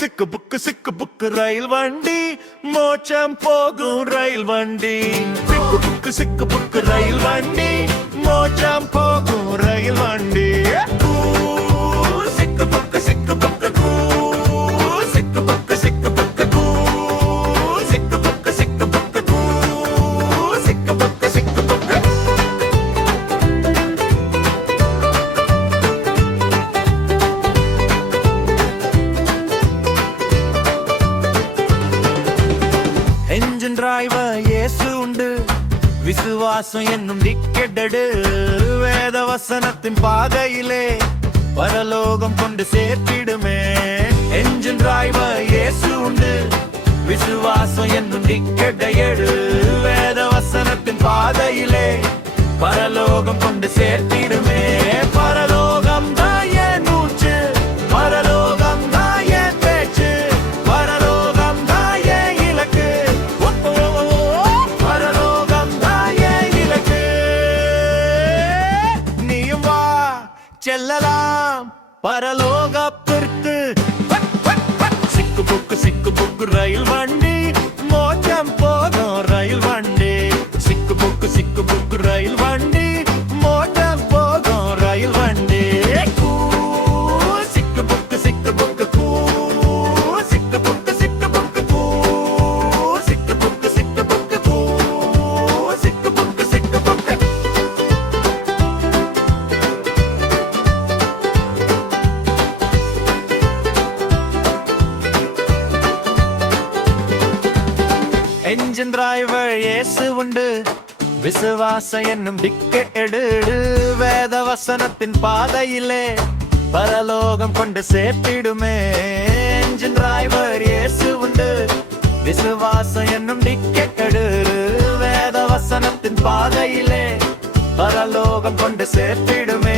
சிக்கு புக்கு ரயில் வண்டி மோச்சம் போகும் ரயில் வண்டி சிக்கு புக்கு ரயில் வண்டி மோச்சம் போகும் ரயில் வண்டி சிக்கு புக்கு சிக்கு புக்கு சிக்கு புக்கு சிக்கு புக்கு சிக்கு புக்கு சிக்கு புக்கு சிக்கு புக்கு சிக்கு புக்கு என்ஜின் டிரைவர் இயேசு உண்டு விசுவாசம் என்னும் டிக்கெட்டடு வேத வசனத்தின் பாதையிலே பரலோகம் கொண்டு சேர்த்திடுமே என்ஜின் டிரைவர் இயேசு உண்டு விசுவாசம் என்னும் டிக்கெட்டடு வேத வசனத்தின் பாதையிலே பரலோகம் கொண்டு சேர்த்திடுமே பரலோகம் தான் என் மூச்சு பரலோகம் தான் என் பேச்சு பரலோகம் தான் என் இலக்கு பரலோகம் தான் என் இலக்கு நீயும் வா செல்லலாம் பரலோகத்திற்கு சிக்கு புக்கு ரயில் வண்டி மோச்சம் போகும் ரயில் வண்டி சிக்கு புக்கு ரயில் வண்டி மோச்சம் போகும் ரயில் வண்டி சிக்கு புக்கு சிக்கு புக்கு சிக்கு புக்கு சிக்கு புக்கு சிக்கு புக்கு சிக்கு புக்கு சிக்கு புக்கு சிக்கு புக்கு என்ஜின் டிரைவர் இயேசு உண்டு விசுவாசம் என்னும் டிக்கெட்டு வேத வசனத்தின் பாதையிலே பரலோகம் கொண்டு சேர்த்திடுமே என்ஜின் டிரைவர் இயேசு உண்டு விசுவாசம் என்னும் டிக்கெட்டு வேத வசனத்தின் பாதையிலே பரலோகம் கொண்டு சேர்த்திடுமே